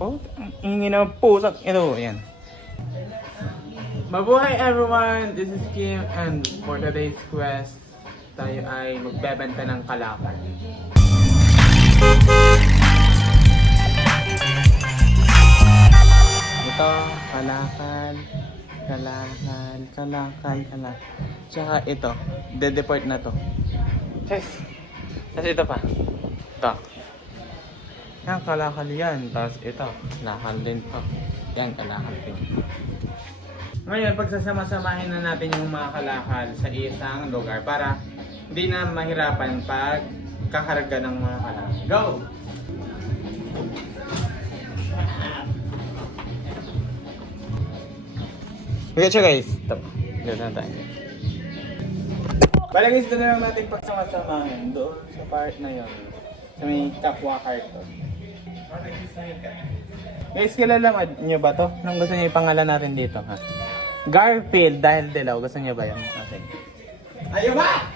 Oh, ang ingin ng pusak. Ito, yan. Mabuhay everyone! This is Kim and for today's quest, tayo ay magbebenta ng kalakal. Ito, kalakal. Tsaka ito, de-deport na to. Tapos ito pa. Ito. Yan, kalakal yan. Tapos ito, kalakal din to. Yan, kalakal din. Ngayon, pagsasama-samahin na natin yung mga kalakal sa isang lugar para hindi na mahirapan pag kakarga ng mga kalakal. Go! Okay siya guys. Ito. Ganoon na tayo. Balagis doon na lang natin pagsama-samahin doon sa part na yon. Sa may kapwa carton. Guys, kilala nyo ba to? Anong gusto nyo ipangalan natin dito ha? Garfield dahil dilaw. Gusto nyo ba yan? Okay. Ayaw ba?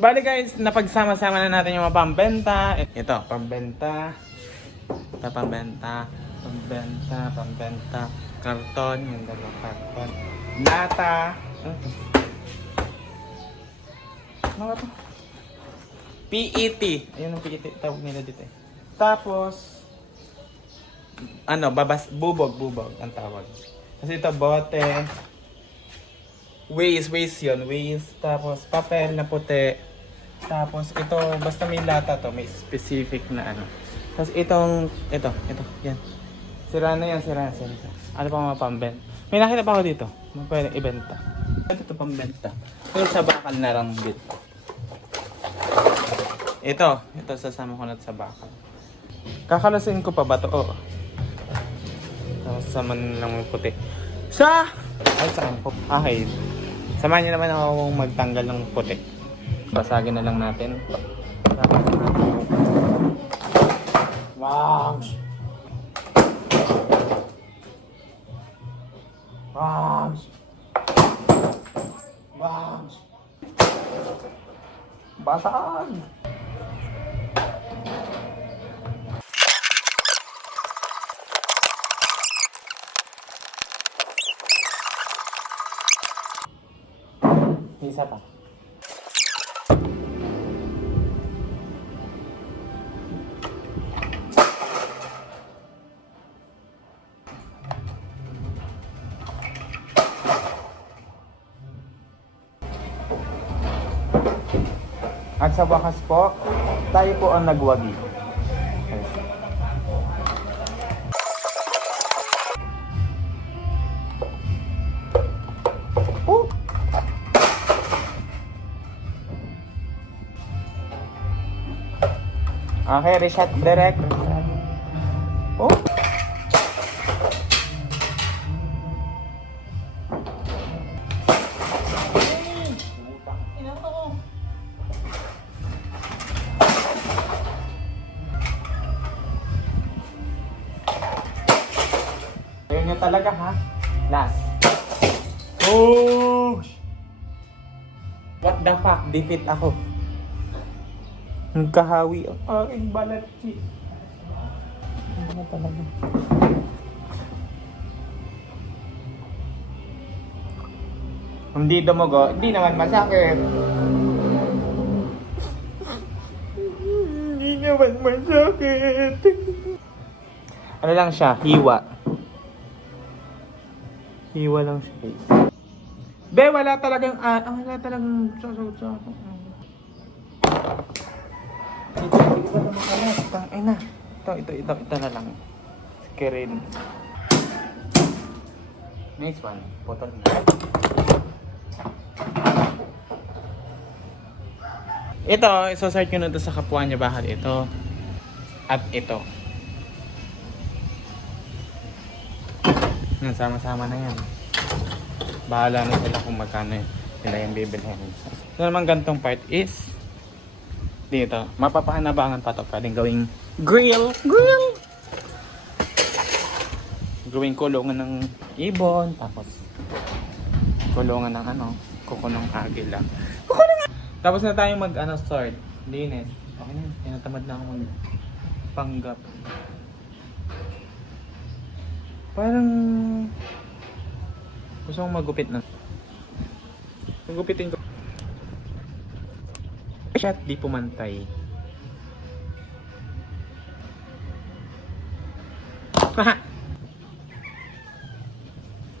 Bali guys, napagsama-sama na natin yung mga pambenta. Ito, pambenta. Ito, pambenta. Karton, yung dalawang karton. Lata. Ano ba ito? PET. Ayun ang PET. Tawag nila dito eh. Tapos, bubog ang tawag. Kasi ito, bote. Waste yun. Tapos, papel na puti. Tapos ito, basta may lata to, may specific na ano. Tapos ito, yan. Sira na yan. Ano pa mga pambenta? May nakita pa ako dito, pwede ibenta. Ito pambenta. Ito sa bakal na lang dito. Ito sasama ko na sa bakal. Kakalasin ko pa ba ito? Oo. Tapos saman lang yung puti. Ay, saan po? Okay. Samahan niyo naman ako magtanggal ng puti. Pasagin na lang natin. Wow! Basag! Isa pa. At sa wakas po, tayo po ang nagwagi. Oh! Okay, reset direct. Oh! Ayun nyo talaga ha. Last. Oh! What the fuck? Defeat ako. Nagkahawi ang aking balat. Ano talaga? Hindi dumugo, hindi naman masakit. Hindi naman masakit. Ano lang siya? Hiwa. Hiwa lang siya. Be, wala talagang sasagot sa ako. Hindi ba na makalas? Tangina. Ito na lang. Screen. Next one. Putol na. Ito, isosort ko na ito sa kapwa niya bakal. Ito. At ito. Sama-sama na yan. Bahala na sila kung magkano nila yung bibilhin. So naman gantong part is dito. Mapapahanabangan pa to. Pwedeng gawing grill. Grill! Gawing kulungan ng ibon. Tapos kulungan ng kuko ng agila. Tapos na tayong sort. Linis. Okay na. Tinatamad na ako magpanggap. Parang gusto kong magupit na. Magupitin ko. Shot di pumantay.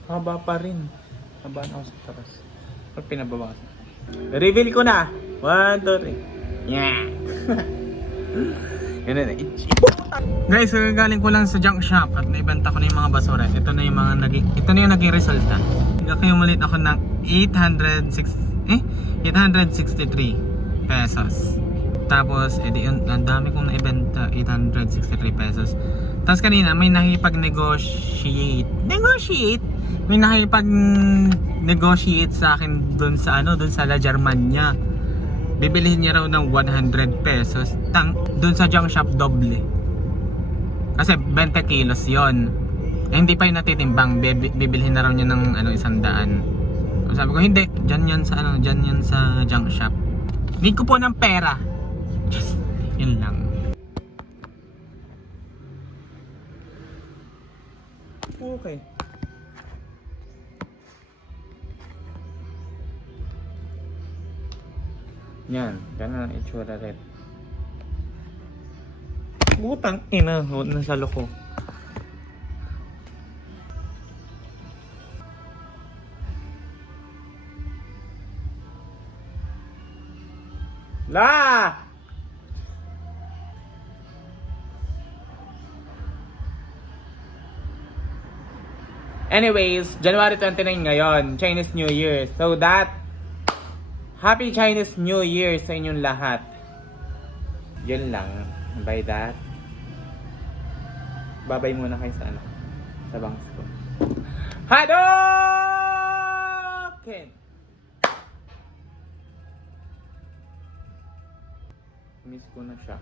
Haba pa rin. Haba na ako sa taras. Pag pinababa. Reveal ko na. 1, 2, 3. Yeah. Ganun na. Guys, galing ko lang sa junk shop at naibenta ko na yung mga basura. Ito na yung naging resulta. Nag-accumulate ako ng 863 pesos. Tapos, ang dami kong naibenta, 863 pesos. Tapos kanina, may nakipag-negotiate. May nakipag-negotiate sa akin dun sa La Germania. Bibilihin niya raw ng 100 pesos. Dun sa junk shop, doble. Kasi 20 kilos yon. Hindi pa yung natitimbang. Bibilihin na raw niya ng 100. Sabi ko, hindi. Diyan yan sa junk shop. Need ko po ng pera. Just, yun lang. Okay. Yan, ganun ang itsura rin. Butang ina, nasa loko. La! Anyways, January 29 ngayon, Chinese New Year. So Happy Chinese New Year sa inyong lahat. Yun lang. By that, babay muna kayo sa bangs ko. Hadouken! Miss ko na siya.